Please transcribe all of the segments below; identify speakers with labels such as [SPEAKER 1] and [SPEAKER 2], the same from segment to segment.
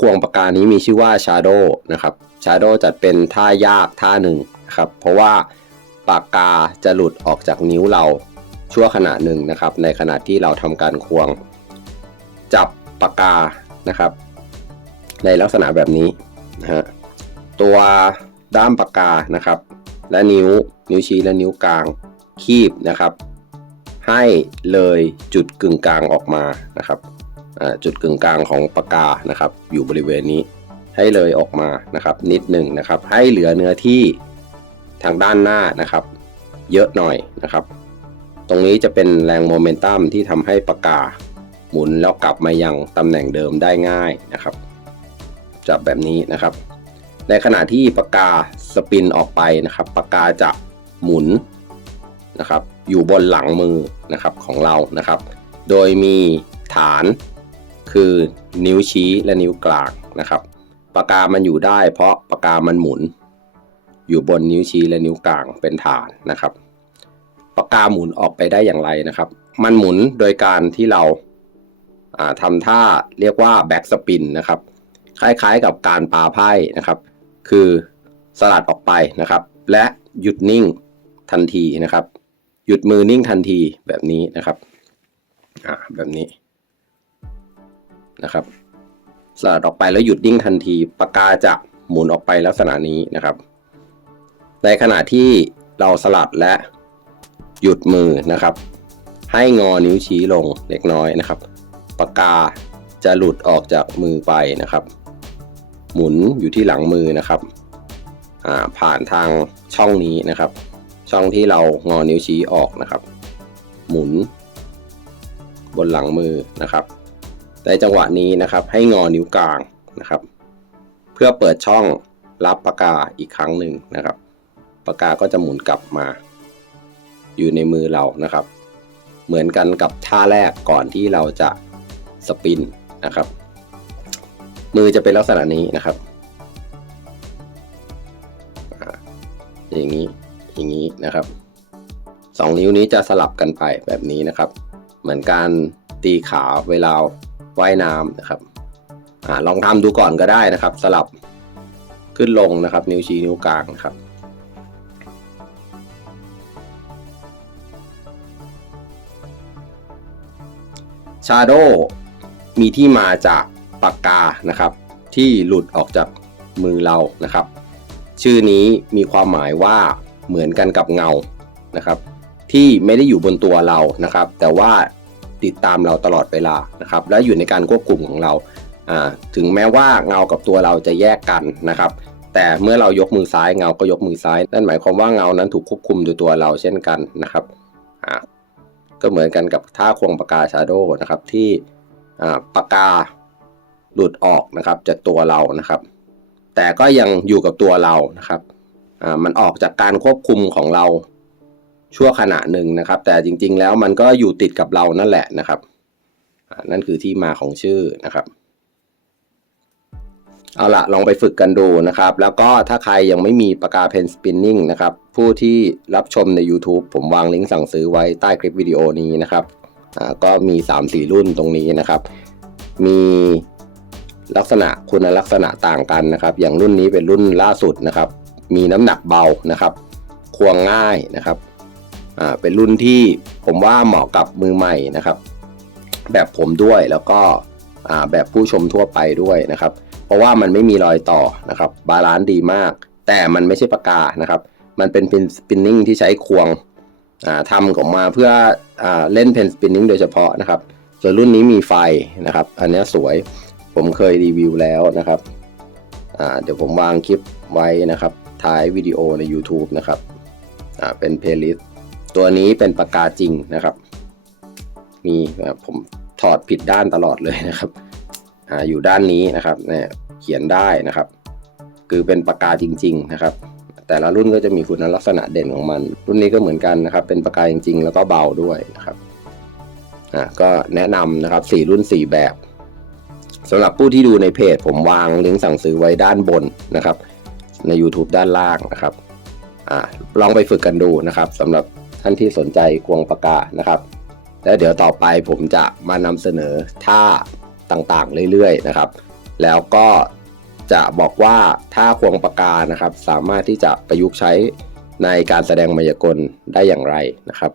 [SPEAKER 1] ควงปากกานี้มีชื่อว่า Shadow นะครับ Shadow จัดเป็นท่ายากท่าหนึ่งครับเพราะว่าปากกาจะหลุดออกจากนิ้วเราชั่วขณะหนึ่งนะครับ ในขณะที่เราทำการควง จับปากกานะครับ ในลักษณะแบบนี้นะฮะตัวด้ามปากกานะครับ และนิ้วนิ้วชี้และนิ้วกลางคีบนะครับ ให้เลยจุดกึ่งกลางออกมานะครับ จุดกึ่งกลางของปากกานะครับ อยู่บริเวณนี้ให้เลยออกมานะครับ นิดหนึ่งนะครับ ให้เหลือเนื้อที่ทางด้านหน้านะครับ เยอะหน่อยนะครับ ตรงนี้จะเป็นแรงโมเมนตัมที่ทำให้ปากกาหมุนแล้วกลับมายังตำแหน่งเดิมได้ง่ายนะครับ จับแบบนี้นะครับ ในขณะที่ปากกาสปินออกไปนะครับปากกาจะหมุนนะครับ อยู่บนหลังมือนะครับของเรานะครับ โดยมีฐาน คือนิ้วชี้และนิ้วกลางนะครับ ปากกามันอยู่ได้ เพราะปากกามันหมุน อยู่บนนิ้วชี้และนิ้วกลางเป็นฐานนะครับ ปากกาหมุนออกไปได้อย่างไรนะครับ มันหมุนโดยการที่เราอ่าทำท่าเรียกว่าแบ็กสปินนะครับ คล้ายๆกับการปาไพ่นะครับ คือสลัดออกไปนะครับ และหยุดนิ่งทันทีนะครับ หยุดมือนิ่งทันทีแบบนี้นะครับ อ่าแบบนี้ นะครับสลัดออกไปแล้วหยุดนิ่งทันที ปากกาจะหมุนออกไปลักษณะนี้นะครับ ในขณะที่เราสลัดและหยุดมือนะครับ ให้งอนิ้วชี้ลงเล็กน้อยนะครับ ปากกาจะหลุดออกจากมือไปนะครับ หมุนอยู่ที่หลังมือนะครับผ่านทางช่องนี้นะครับ ช่องที่เรางอนิ้วชี้ออกนะครับ หมุนบนหลังมือนะครับ ในจังหวะนี้นะครับ ให้งอนิ้วกลางนะครับ เพื่อเปิดช่องรับปากกาอีกครั้งหนึ่งนะครับปากกาก็จะหมุนกลับมา อยู่ในมือเรานะครับ เหมือนกันกับท่าแรกก่อนที่เราจะสปินนะครับ มือจะเป็นลักษณะนี้นะครับอย่างนี้อย่างนี้นะครับสองนิ้วนี้จะสลับกันไปแบบนี้นะครับ เหมือนการตีขาเวลา ว่ายน้ำนะครับอลองทำดูก่อนก็ได้นะครับ สลับขึ้นลงนะครับ นิ้วชี้นิ้วกลางนะครับชาโดมีที่มาจากปากกานะครับ ที่หลุดออกจากมือเรานะครับ ชื่อนี้มีความหมายว่าเหมือนกันกับเงานะครับ ที่ไม่ได้อยู่บนตัวเรานะครับ แต่ว่า ติดตามเราตลอดเวลานะครับ และอยู่ในการควบคุมของเรา ถึงแม้ว่าเงากับตัวเราจะแยกกันนะครับ แต่เมื่อเรายกมือซ้ายเงาก็ยกมือซ้าย นั่นหมายความว่าเงานั้นถูกควบคุมโดยตัวเราเช่นกันนะครับก็เหมือนกันกับท่าควงปากกาชาโดนะครับที่ปากกาหลุดออกนะครับจากตัวเรานะครับ แต่ก็ยังอยู่กับตัวเรานะครับมันออกจากการควบคุมของเรา ชั่วขณะหนึ่งนะครับ แต่จริง ๆ แล้วมันก็อยู่ติดกับเรานั่นแหละนะครับนั่นคือที่มาของชื่อนะครับเอาละลองไปฝึกกันดูนะครับ แล้วก็ถ้าใครยังไม่มีปากกาเพนสปินนิ่งนะครับ ผู้ที่รับชมใน YouTube ผมวางลิงก์สั่งซื้อไว้ใต้คลิปวิดีโอนี้นะครับก็มี 3-4 รุ่นตรงนี้นะครับ มีลักษณะคุณลักษณะต่างกันนะครับ อย่างรุ่นนี้เป็นรุ่นล่าสุดนะครับ มีน้ำหนักเบานะครับ ควงง่ายนะครับ เป็นรุ่นที่ผมว่าเหมาะกับมือใหม่นะครับ แบบผมด้วยแล้วก็แบบผู้ชมทั่วไปด้วยนะครับ เพราะว่ามันไม่มีรอยต่อนะครับ บาลานซ์ดีมาก แต่มันไม่ใช่ปากกานะครับ มันเป็นเพนสปินนิ่งที่ใช้ควงอ่าทำออกมาเพื่ออเล่นเพนสปินนิ่งโดยเฉพาะนะครับ ส่วนรุ่นนี้มีไฟนะครับ อันนี้สวยผมเคยรีวิวแล้วนะครับเดี๋ยวผมวางคลิปไว้นะครับ ท้ายวิดีโอใน YouTube นะครับเป็นเพลย์ลิสต์ ตัวนี้เป็นปากกาจริงนะครับ มีผมถอดผิดด้านตลอดเลยนะครับออยู่ด้านนี้นะครับเนี่ยเขียนได้นะครับ คือเป็นปากกาจริง ๆ นะครับ แต่ละรุ่นก็จะมีคุณลักษณะเด่นของมัน รุ่นนี้ก็เหมือนกันนะครับ เป็นปากกาจริง ๆ แล้วก็เบาด้วยนะครับอ่าก็แนะนำนะครับ 4 รุ่น 4 แบบสำหรับผู้ที่ดูในเพจ ผมวางลิงก์สั่งซื้อไว้ด้านบนนะครับ ใน YouTube ด้านล่างนะครับอลองไปฝึกกันดูนะครับสำหรับ ท่านที่สนใจควงปากกานะครับ แล้วเดี๋ยวต่อไปผมจะมานำเสนอท่าต่างๆเรื่อยๆนะครับ แล้วก็จะบอกว่าถ้าควงปากกานะครับ สามารถที่จะประยุกต์ใช้ในการแสดงมายากลได้อย่างไรนะครับ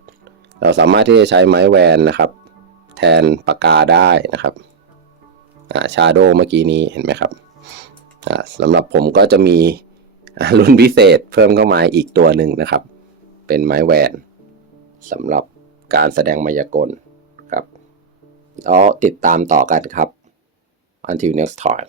[SPEAKER 1] เราสามารถที่จะใช้ไม้แวนนะครับ แทนปากกาได้นะครับอาชาโดเมื่อกี้นี้เห็นไหมครับอาสำหรับผมก็จะมีรุ่นพิเศษเพิ่มเข้ามาอีกตัวหนึ่งนะครับ เป็นไม้แวน สำหรับการแสดงมายากลครับแล้วติดตามต่อกันครับ until next time